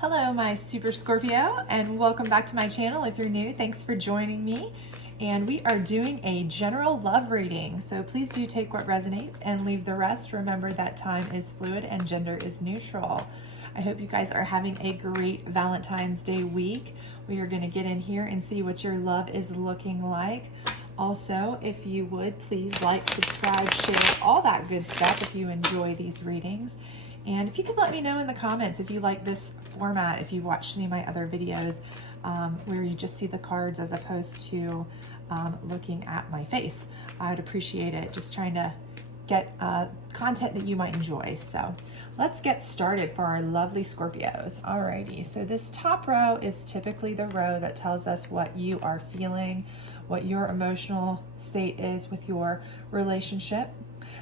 Hello, my Super Scorpio, and welcome back to my channel. If you're new, thanks for joining me. And we are doing a general love reading, so please do take what resonates and leave the rest. Remember that time is fluid and gender is neutral. I hope you guys are having a great Valentine's Day week. We are going to get in here and see what your love is looking like. Also, if you would, please like, subscribe, share, all that good stuff if you enjoy these readings. And if you could let me know in the comments if you like this format, if you've watched any of my other videos where you just see the cards as opposed to looking at my face. I'd appreciate it. Just trying to get content that you might enjoy. So let's get started for our lovely Scorpios. Alrighty, so this top row is typically the row that tells us what you are feeling, what your emotional state is with your relationship.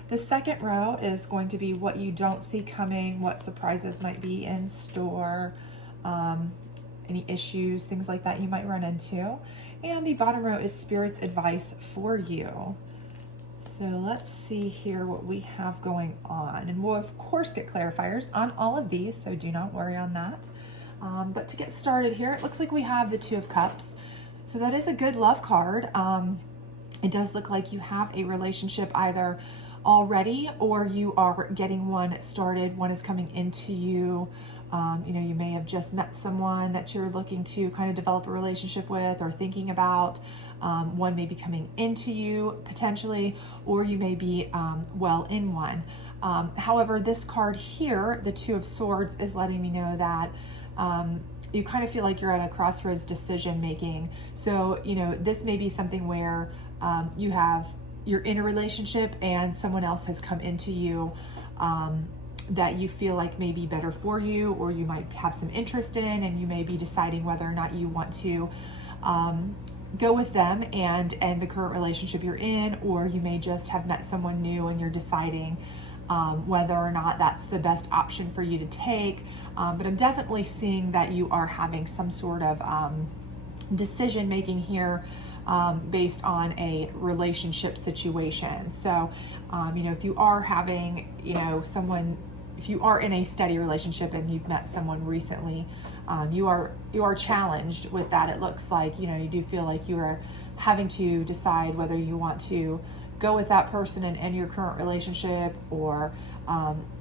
The second row is going to be what you don't see coming, what surprises might be in store, any issues, things like that you might run into. And the bottom row is Spirit's advice for you. So let's see here what we have going on. And we'll of course get clarifiers on all of these, so do not worry on that. But to get started here, it looks like we have the Two of Cups. So that is a good love card. It does look like you have a relationship either already or you are getting one started. One is coming into you. You may have just met someone that you're looking to kind of develop a relationship with or thinking about. One may be coming into you potentially, or you may be well in one. However, this card here, the Two of Swords, is letting me know that you kind of feel like you're at a crossroads decision making. So, this may be something where you're in a relationship and someone else has come into you that you feel like may be better for you, or you might have some interest in, and you may be deciding whether or not you want to go with them and end the current relationship you're in, or you may just have met someone new and you're deciding whether or not that's the best option for you to take. But I'm definitely seeing that you are having some sort of decision making here based on a relationship situation. So, if you are having, if you are in a steady relationship and you've met someone recently, you are challenged with that. It looks like, you do feel like you are having to decide whether you want to go with that person and end your current relationship, or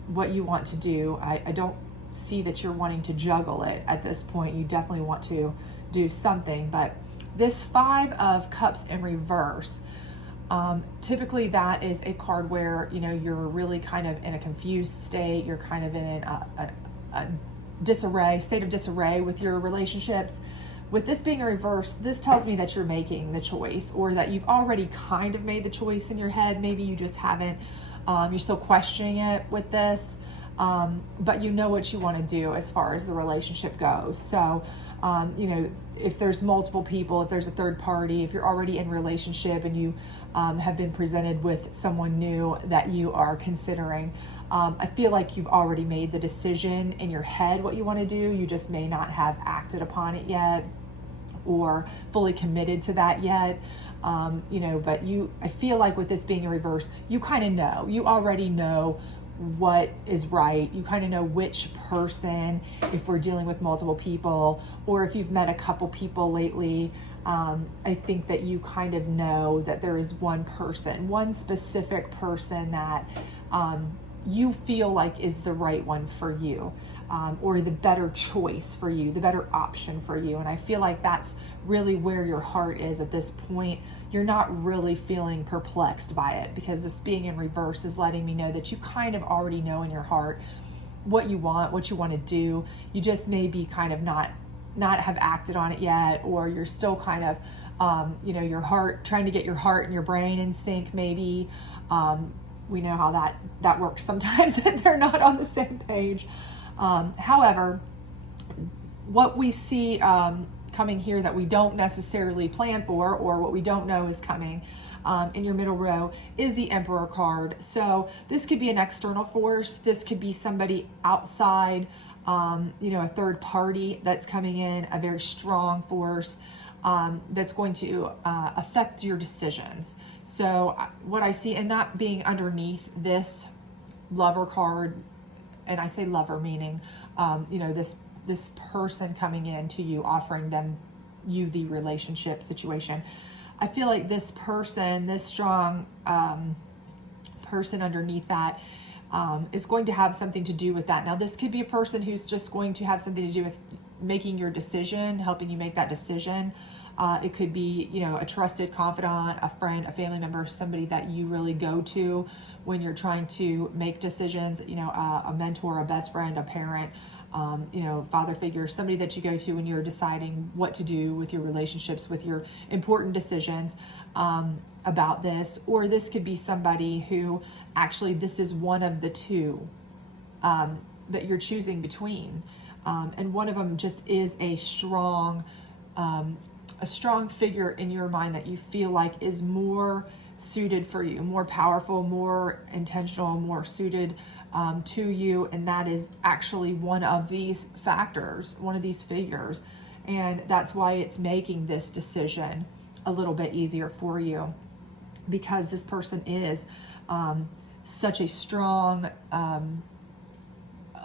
what you want to do. I don't see that you're wanting to juggle it at this point. You definitely want to do something, but this Five of Cups in reverse, typically that is a card where, you're really kind of in a confused state. You're kind of in a state of disarray with your relationships. With this being a reverse, this tells me that you're making the choice, or that you've already kind of made the choice in your head. Maybe you just haven't, you're still questioning it with this, but you know what you want to do as far as the relationship goes. So, if there's multiple people, if there's a third party, if you're already in a relationship and you have been presented with someone new that you are considering, I feel like you've already made the decision in your head what you want to do. You just may not have acted upon it yet or fully committed to that yet. But I feel like with this being in reverse, you kind of know, you already know what is right. You kind of know which person, if we're dealing with multiple people, or if you've met a couple people lately, I think that you kind of know that there is one person, one specific person that you feel like is the right one for you, or the better choice for you, the better option for you. And I feel like that's really where your heart is at this point. You're not really feeling perplexed by it, because this being in reverse is letting me know that you kind of already know in your heart what you want to do. You just maybe kind of not have acted on it yet, or you're still kind of, your heart, trying to get your heart and your brain in sync maybe. We know how that works sometimes, that they're not on the same page. However, what we see coming here that we don't necessarily plan for, or what we don't know is coming in your middle row, is the Emperor card. So this could be an external force. This could be somebody outside, a third party that's coming in, a very strong force that's going to affect your decisions. So what I see, and that being underneath this Lover card, and I say lover meaning, this this person coming in to you, offering you the relationship situation. I feel like this person, this strong person underneath that, is going to have something to do with that. Now, this could be a person who's just going to have something to do with making your decision, helping you make that decision. It could be, a trusted confidant, a friend, a family member, somebody that you really go to when you're trying to make decisions, a mentor, a best friend, a parent, father figure, somebody that you go to when you're deciding what to do with your relationships, with your important decisions about this. Or this could be somebody who actually, this is one of the two that you're choosing between. And one of them just is a strong figure in your mind that you feel like is more suited for you, more powerful, more intentional, more suited to you. And that is actually one of these factors, one of these figures. And that's why it's making this decision a little bit easier for you, because this person is such a strong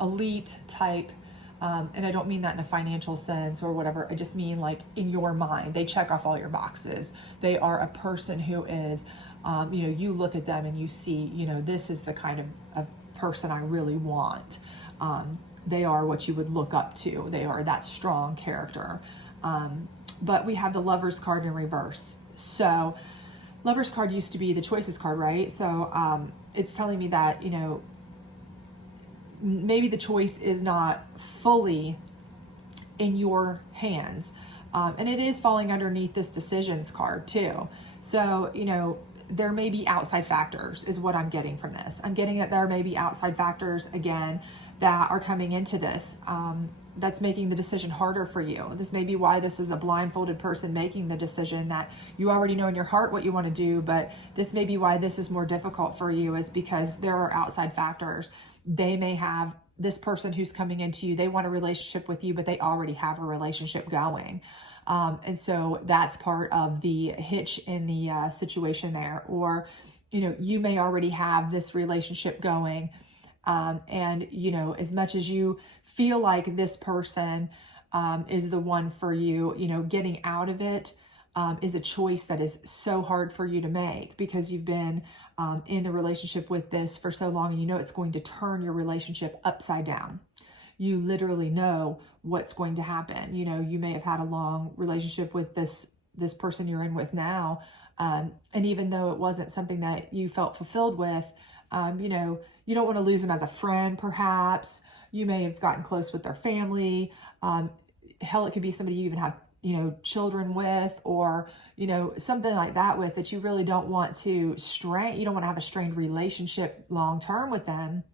elite type. And I don't mean that in a financial sense or whatever. I just mean like in your mind, they check off all your boxes. They are a person who is, you look at them and you see, this is the kind of person I really want. They are what you would look up to. They are that strong character. But we have the Lovers card in reverse. So Lovers card used to be the Choices card, right? So it's telling me that, maybe the choice is not fully in your hands. And it is falling underneath this Decisions card too. So, there may be outside factors is what I'm getting from this. I'm getting that there may be outside factors, again, that are coming into this, that's making the decision harder for you. This may be why this is a blindfolded person making the decision, that you already know in your heart what you want to do, but this may be why this is more difficult for you, is because there are outside factors. They may have this person who's coming into you, they want a relationship with you, but they already have a relationship going. And so that's part of the hitch in the situation there. Or, you may already have this relationship going. And, as much as you feel like this person is the one for you, getting out of it is a choice that is so hard for you to make, because you've been in the relationship with this for so long, and it's going to turn your relationship upside down. You literally know what's going to happen. You may have had a long relationship with this person you're in with now. And even though it wasn't something that you felt fulfilled with, you don't want to lose them as a friend, perhaps. You may have gotten close with their family. Hell, it could be somebody you even have, children with, or, something like that with, that you really don't want to strain. You don't want to have a strained relationship long-term with them.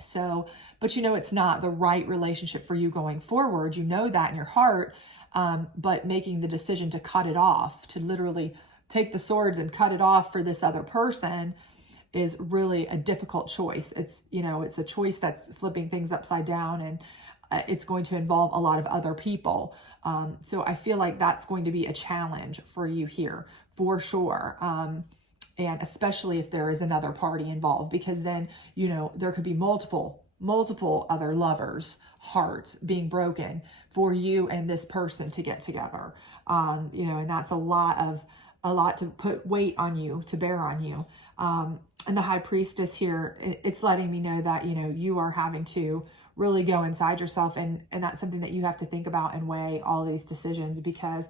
So, but it's not the right relationship for you going forward. You know that in your heart, but making the decision to cut it off, to literally take the swords and cut it off for this other person, is really a difficult choice. It's, it's a choice that's flipping things upside down, and it's going to involve a lot of other people. So I feel like that's going to be a challenge for you here, for sure. And especially if there is another party involved, because then, there could be multiple other lovers' hearts being broken for you and this person to get together. And that's a lot to put weight on you, to bear on you. And the High Priestess here, it's letting me know that, you are having to really go inside yourself. And that's something that you have to think about and weigh all these decisions, because,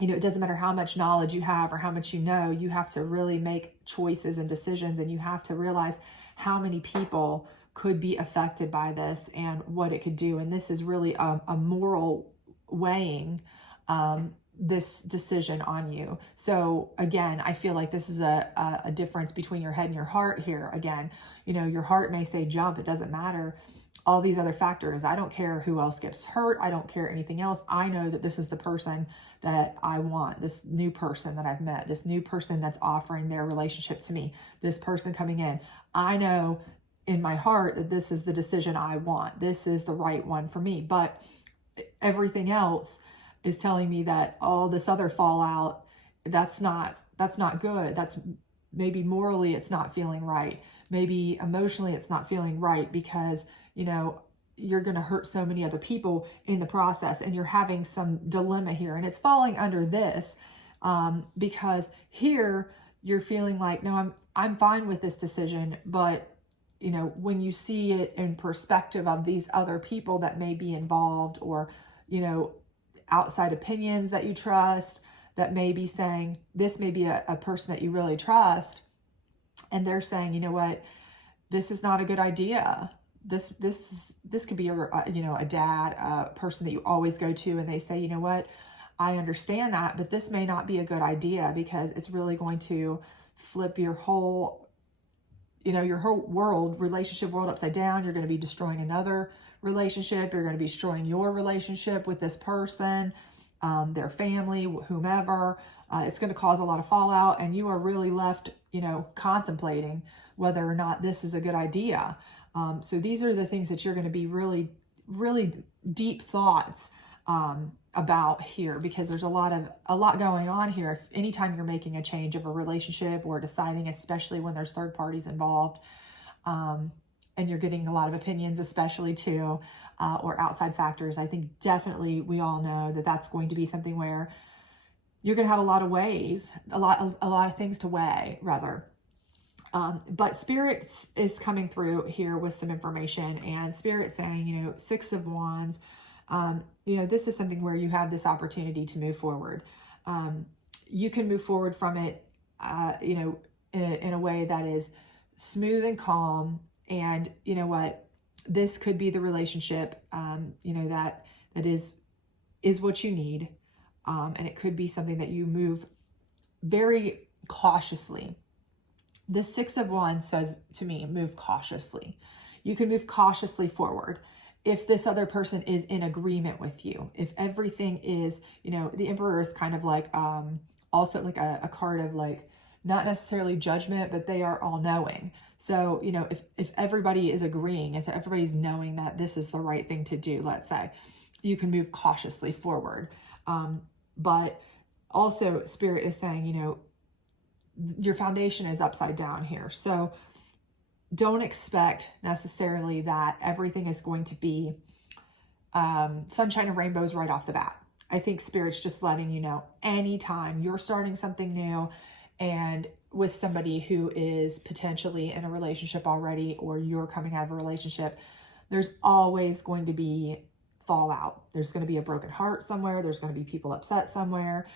it doesn't matter how much knowledge you have or how much you have to really make choices and decisions. And you have to realize how many people could be affected by this and what it could do. And this is really a moral weighing, this decision on you. So again, I feel like this is a difference between your head and your heart here. Again, your heart may say jump, it doesn't matter. All these other factors, I don't care who else gets hurt. I don't care anything else. I know that this is the person that I want, this new person that I've met, this new person that's offering their relationship to me, this person coming in. I know in my heart that this is the decision I want. This is the right one for me. But everything else is telling me that all this other fallout, that's not good. That's maybe morally it's not feeling right. Maybe emotionally it's not feeling right, because, you're going to hurt so many other people in the process, and you're having some dilemma here. And it's falling under this because here you're feeling like, no, I'm fine with this decision, but you know, when you see it in perspective of these other people that may be involved, or, you know, outside opinions that you trust, that may be saying, this may be a person that you really trust, and they're saying, you know what, this is not a good idea. This could be a dad, a person that you always go to, and they say, you know what, I understand that, but this may not be a good idea because it's really going to flip your whole, your whole relationship world upside down. You're going to be destroying another relationship. You're going to be destroying your relationship with this person, their family, whomever. It's going to cause a lot of fallout, and you are really left, contemplating whether or not this is a good idea. So these are the things that you're going to be really, really deep thoughts about here, because there's a lot going on here. If anytime you're making a change of a relationship or deciding, especially when there's third parties involved, and you're getting a lot of opinions, especially too, or outside factors, I think definitely we all know that that's going to be something where you're going to have a lot of things to weigh, rather. But Spirit is coming through here with some information, and Spirit saying, 6 of Wands, this is something where you have this opportunity to move forward. You can move forward from it, in a way that is smooth and calm. And you know what, this could be the relationship, that is what you need. And it could be something that you move very cautiously. The 6 of Wands says to me, move cautiously. You can move cautiously forward if this other person is in agreement with you. If everything is, the Emperor is kind of like, also like a card of like, not necessarily judgment, but they are all knowing. So, if everybody is agreeing, if everybody's knowing that this is the right thing to do, let's say, you can move cautiously forward. But also Spirit is saying, your foundation is upside down here. So don't expect necessarily that everything is going to be sunshine and rainbows right off the bat. I think Spirit's just letting you know, anytime you're starting something new and with somebody who is potentially in a relationship already, or you're coming out of a relationship, there's always going to be fallout. There's going to be a broken heart somewhere. There's going to be people upset somewhere.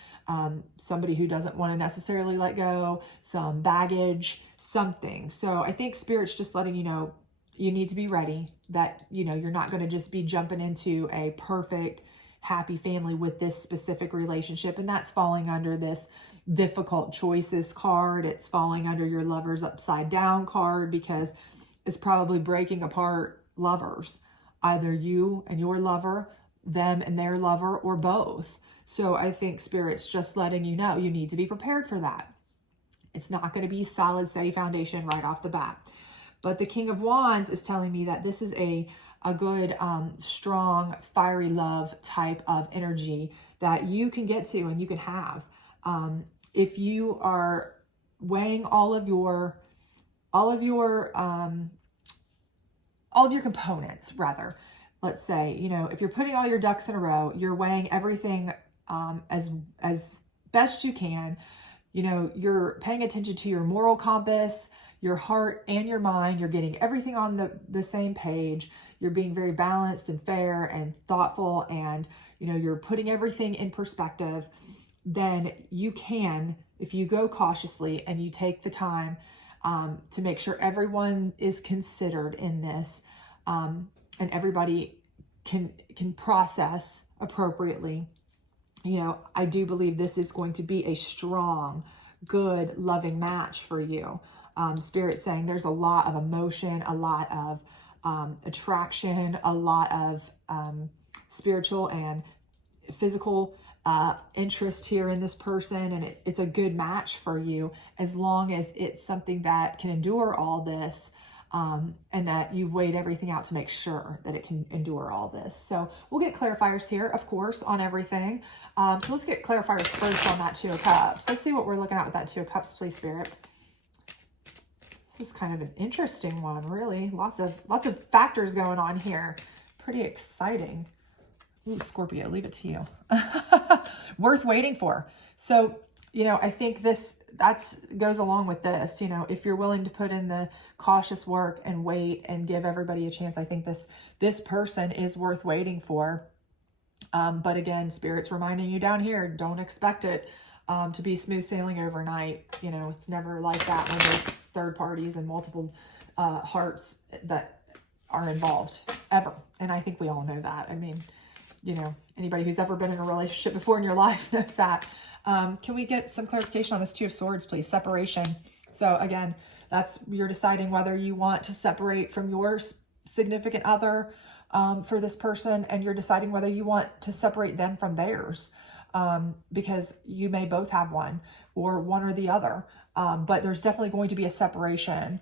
Somebody who doesn't want to necessarily let go, some baggage, something. So I think Spirit's just letting you know, you need to be ready, that, you're not going to just be jumping into a perfect, happy family with this specific relationship. And that's falling under this difficult choices card. It's falling under your lover's upside down card, because it's probably breaking apart lovers. Either you and your lover, them and their lover, or both. So I think Spirit's just letting you know, you need to be prepared for that. It's not going to be solid, steady foundation right off the bat. But the King of Wands is telling me that this is a good, strong, fiery love type of energy that you can get to and you can have. If you are weighing all of your components, rather, let's say, if you're putting all your ducks in a row, you're weighing everything as best you can, you're paying attention to your moral compass, your heart and your mind, you're getting everything on the same page, you're being very balanced and fair and thoughtful, and you're putting everything in perspective, then you can, if you go cautiously and you take the time to make sure everyone is considered in this, and everybody can process appropriately. I do believe this is going to be a strong, good, loving match for you. Spirit saying there's a lot of emotion, a lot of attraction, a lot of spiritual and physical interest here in this person, and it's a good match for you, as long as it's something that can endure all this, and that you've weighed everything out to make sure that it can endure all this. So we'll get clarifiers here, of course, on everything. So let's get clarifiers first on that 2 of Cups. Let's see what we're looking at with that 2 of Cups, please, Spirit. This is kind of an interesting one, really. Lots of factors going on here. pretty exciting. Ooh, Scorpio, leave it to you. Worth waiting for. So, you know, I think that's goes along with this. You know, if you're willing to put in the cautious work and wait and give everybody a chance, I think this person is worth waiting for. But again, Spirit's reminding you down here, don't expect it to be smooth sailing overnight. You know, it's never like that when there's third parties and multiple hearts that are involved, ever. And I think we all know that. I mean, you know, anybody who's ever been in a relationship before in your life knows that. Can we get some clarification on this Two of Swords, please? Separation. So again, you're deciding whether you want to separate from your significant other for this person, and you're deciding whether you want to separate them from theirs, because you may both have one or the other. But there's definitely going to be a separation.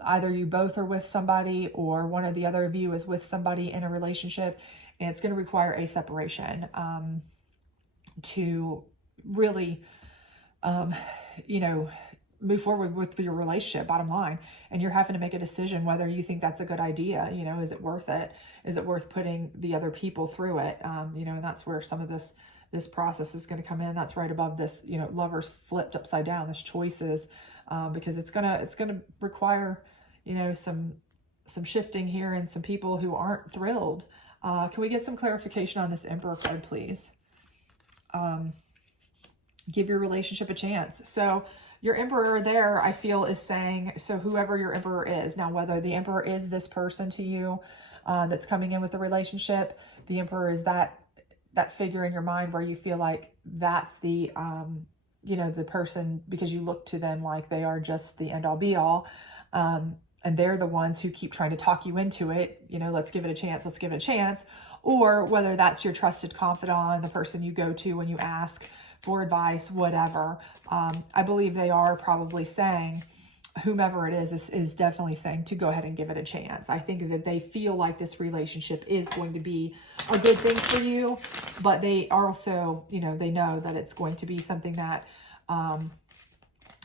Either you both are with somebody, or one or the other of you is with somebody in a relationship, and it's going to require a separation to really, you know, move forward with your relationship, bottom line. And you're having to make a decision whether you think that's a good idea. You know, is it worth it? Is it worth putting the other people through it? You know, and that's where some of this process is going to come in. That's right above this, you know, lovers flipped upside down, this choices, because it's gonna require, you know, some shifting here and some people who aren't thrilled. Can we get some clarification on this Emperor card, please? Give your relationship a chance. So your Emperor there, I feel, is saying, so whoever your Emperor is, now whether the Emperor is this person to you that's coming in with the relationship, the Emperor is that figure in your mind where you feel like that's the, you know, the person, because you look to them like they are just the end all be all. And they're the ones who keep trying to talk you into it. You know, let's give it a chance. Let's give it a chance. Or whether that's your trusted confidant, the person you go to when you ask for advice, whatever. I believe they are probably saying, whomever it is definitely saying to go ahead and give it a chance. I think that they feel like this relationship is going to be a good thing for you, but they are also, you know, they know that it's going to be something that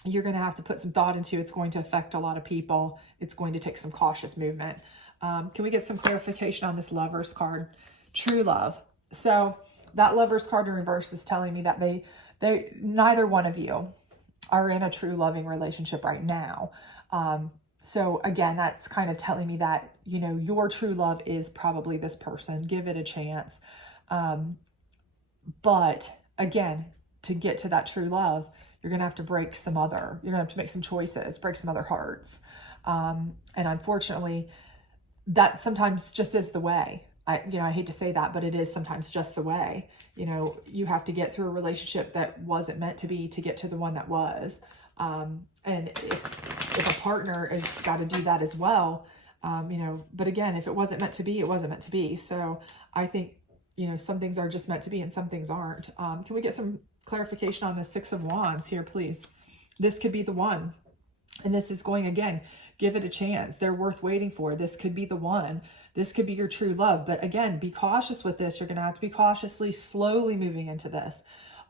you're going to have to put some thought into. It's going to affect a lot of people. It's going to take some cautious movement. Can we get some clarification on this Lovers card? True love. So that Lovers card in reverse is telling me that they neither one of you are in a true loving relationship right now. So again, that's kind of telling me that, you know, your true love is probably this person. Give it a chance. But again, to get to that true love, you're going to have to you're going to have to make some choices, break some other hearts. And unfortunately, that sometimes just is the way. I hate to say that, but it is sometimes just the way. You know, you have to get through a relationship that wasn't meant to be to get to the one that was. And if a partner has got to do that as well, you know, but again, if it wasn't meant to be, it wasn't meant to be. So I think, you know, some things are just meant to be and some things aren't. Can we get some clarification on the Six of Wands here, please? This could be the one. And this is going, again, give it a chance. They're worth waiting for. This could be the one. This could be your true love. But again, be cautious with this. You're going to have to be cautiously, slowly moving into this.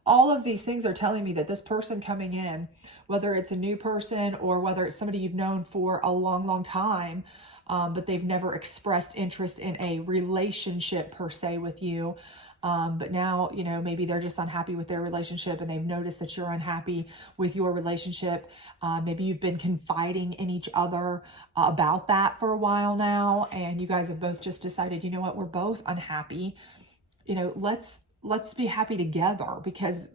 All of these things are telling me that this person coming in, whether it's a new person or whether it's somebody you've known for a long, long time, but they've never expressed interest in a relationship per se with you. But now, you know, maybe they're just unhappy with their relationship and they've noticed that you're unhappy with your relationship. Maybe you've been confiding in each other about that for a while now. And you guys have both just decided, you know what, we're both unhappy. You know, let's be happy together because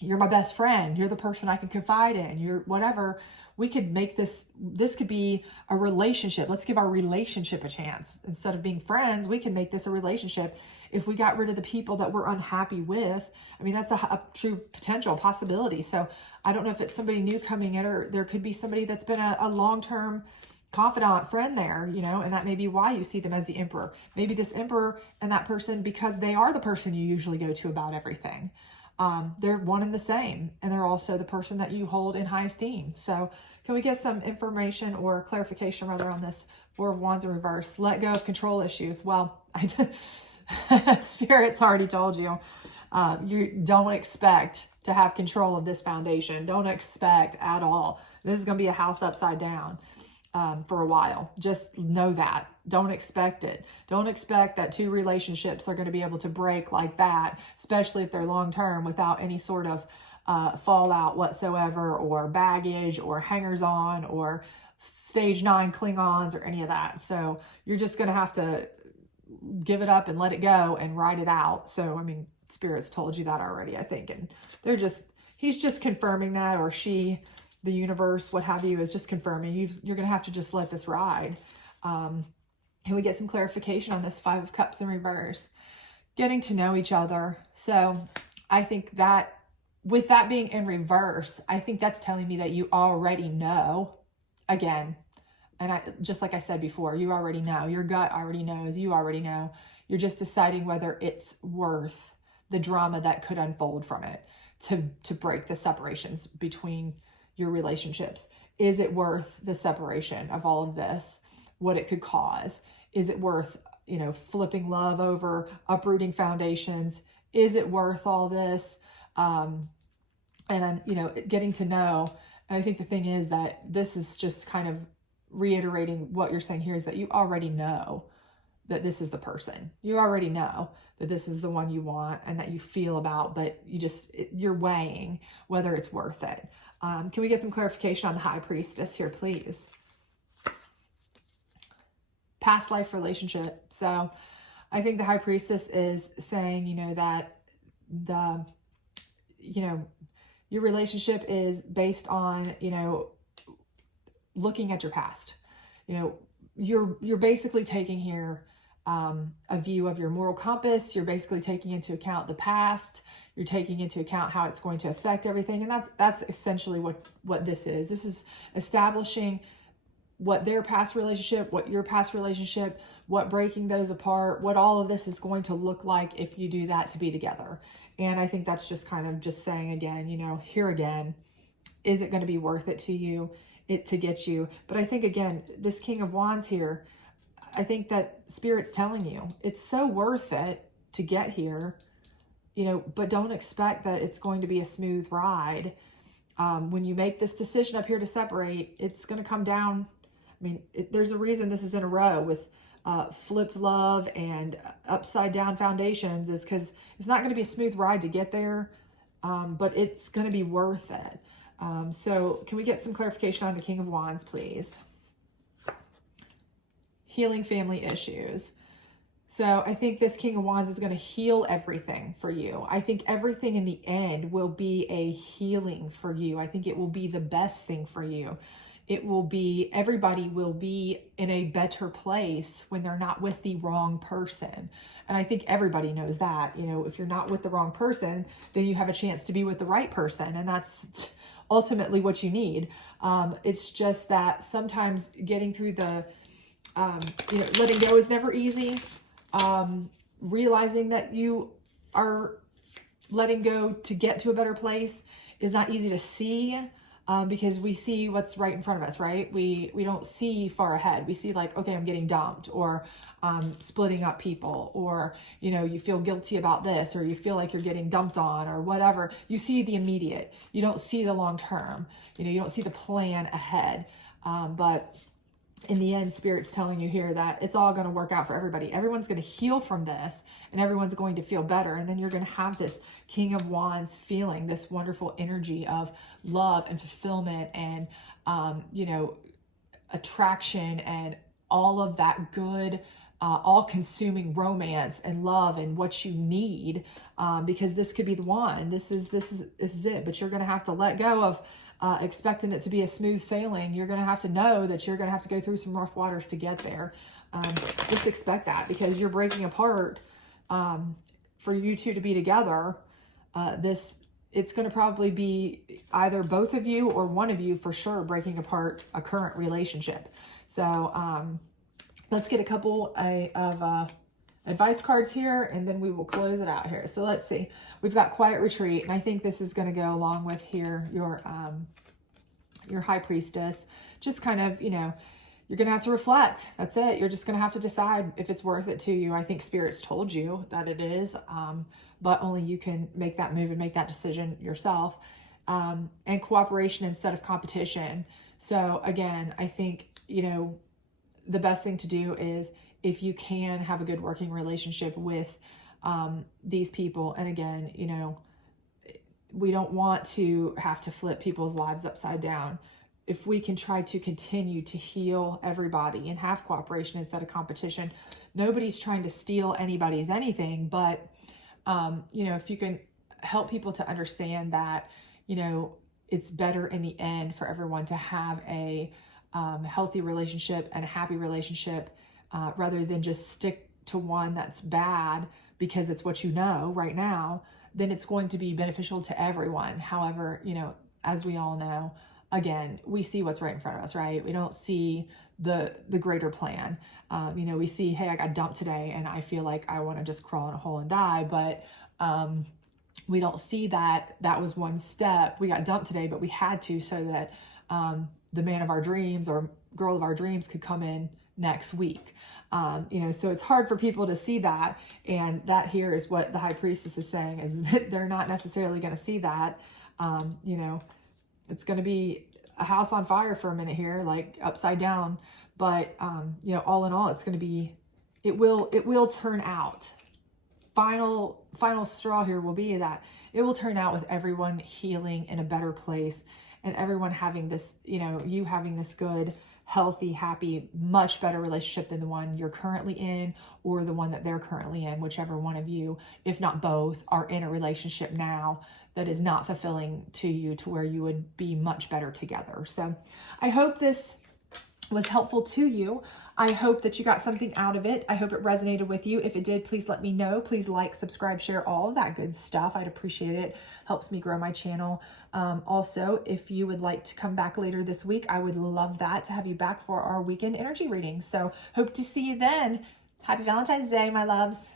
you're my best friend. You're the person I can confide in. You're whatever. We could make this could be a relationship. Let's give our relationship a chance. Instead of being friends, we can make this a relationship. If we got rid of the people that we're unhappy with, I mean, that's a true potential possibility. So I don't know if it's somebody new coming in, or there could be somebody that's been a long-term confidant friend there, you know, and that may be why you see them as the Emperor. Maybe this Emperor and that person, because they are the person you usually go to about everything. They're one and the same, and they're also the person that you hold in high esteem. So can we get some information or clarification rather on this Four of Wands in reverse? Let go of control issues. Well, Spirit's already told you, you don't expect to have control of this foundation. Don't expect at all. This is going to be a house upside down. for a while. Just know that. Don't expect it. Don't expect that 2 relationships are going to be able to break like that, especially if they're long-term, without any sort of fallout whatsoever, or baggage, or hangers-on, or stage 9 Klingons, or any of that. So you're just going to have to give it up and let it go and ride it out. So, I mean, Spirit's told you that already, I think. And he's just confirming that, or she, the universe, what have you, is just confirming you're going to have to just let this ride. Can we get some clarification on this 5 of Cups in reverse? Getting to know each other. So I think that with that being in reverse, I think that's telling me that you already know. Again, and just like I said before, you already know. Your gut already knows. You already know. You're just deciding whether it's worth the drama that could unfold from it to break the separations between your relationships. Is it worth the separation of all of this? What it could cause? Is it worth, flipping love over, uprooting foundations? Is it worth all this? And I'm, getting to know. And I think the thing is that this is just kind of reiterating what you're saying here, is that you already know that this is the person. You already know that this is the one you want and that you feel about, but you're weighing whether it's worth it. Can we get some clarification on the High Priestess here, please? Past life relationship. So I think the High Priestess is saying, that your relationship is based on, looking at your past. You're basically taking here a view of your moral compass. You're basically taking into account the past. You're taking into account how it's going to affect everything. And that's essentially what this is. This is establishing what their past relationship, what your past relationship, what breaking those apart, what all of this is going to look like if you do that to be together. And I think that's just kind of just saying again, here again, is it going to be worth it to you, to get you? But I think again, this King of Wands here, I think that Spirit's telling you it's so worth it to get here, but don't expect that it's going to be a smooth ride. When you make this decision up here to separate, it's going to come down. I mean, there's a reason this is in a row with flipped love and upside down foundations, is because it's not going to be a smooth ride to get there, but it's going to be worth it. So can we get some clarification on the King of Wands, please? Healing family issues. So I think this King of Wands is going to heal everything for you. I think everything in the end will be a healing for you. I think it will be the best thing for you. Everybody will be in a better place when they're not with the wrong person. And I think everybody knows that, if you're not with the wrong person, then you have a chance to be with the right person. And that's ultimately what you need. It's just that sometimes getting through the, letting go is never easy. Realizing that you are letting go to get to a better place is not easy to see. Because we see what's right in front of us, right? We don't see far ahead. We see like, okay, I'm getting dumped, or splitting up people, or, you feel guilty about this, or you feel like you're getting dumped on, or whatever. You see the immediate. You don't see the long term. You don't see the plan ahead. But in the end, Spirit's telling you here that it's all going to work out for everybody. Everyone's going to heal from this, and everyone's going to feel better. And then you're going to have this King of Wands feeling, this wonderful energy of love and fulfillment and, attraction and all of that good, all-consuming romance and love and what you need, because this could be the one. This is it. But you're going to have to let go of expecting it to be a smooth sailing. You're going to have to know that you're going to have to go through some rough waters to get there. Just expect that, because you're breaking apart. For you two to be together, it's going to probably be either both of you or one of you for sure breaking apart a current relationship. So let's get a couple of advice cards here, and then we will close it out here. So let's see. We've got Quiet Retreat, and I think this is going to go along with here your High Priestess. Just kind of, you're going to have to reflect. That's it. You're just going to have to decide if it's worth it to you. I think Spirit's told you that it is, but only you can make that move and make that decision yourself. And cooperation instead of competition. So again, I think you know, the best thing to do is, if you can, have a good working relationship with these people. And again, you know, we don't want to have to flip people's lives upside down. If we can try to continue to heal everybody and have cooperation instead of competition, nobody's trying to steal anybody's anything, but you know, if you can help people to understand that, you know, it's better in the end for everyone to have a healthy relationship and a happy relationship, rather than just stick to one that's bad because it's what you know right now, then it's going to be beneficial to everyone. However, you know, as we all know, again, we see what's right in front of us, right? We don't see the greater plan. You know, we see, hey, I got dumped today and I feel like I want to just crawl in a hole and die, but we don't see that that was one step. We got dumped today, but we had to, so that the man of our dreams or girl of our dreams could come in next week. You know, so it's hard for people to see that. And that here is what the high priestess is saying, is that they're not necessarily going to see that. You know, it's going to be a house on fire for a minute here, like upside down. But, you know, all in all, it's going to be, it will turn out. Final straw here will be that it will turn out with everyone healing in a better place, and everyone having this, you know, you having this good, healthy, happy, much better relationship than the one you're currently in, or the one that they're currently in, whichever one of you, if not both, are in a relationship now that is not fulfilling to you, to where you would be much better together. So I hope this was helpful to you. I hope that you got something out of it. I hope it resonated with you. If it did, please let me know. Please like, subscribe, share, all of that good stuff. I'd appreciate it. Helps me grow my channel. Also, if you would like to come back later this week, I would love that, to have you back for our weekend energy reading. So hope to see you then. Happy Valentine's Day, my loves.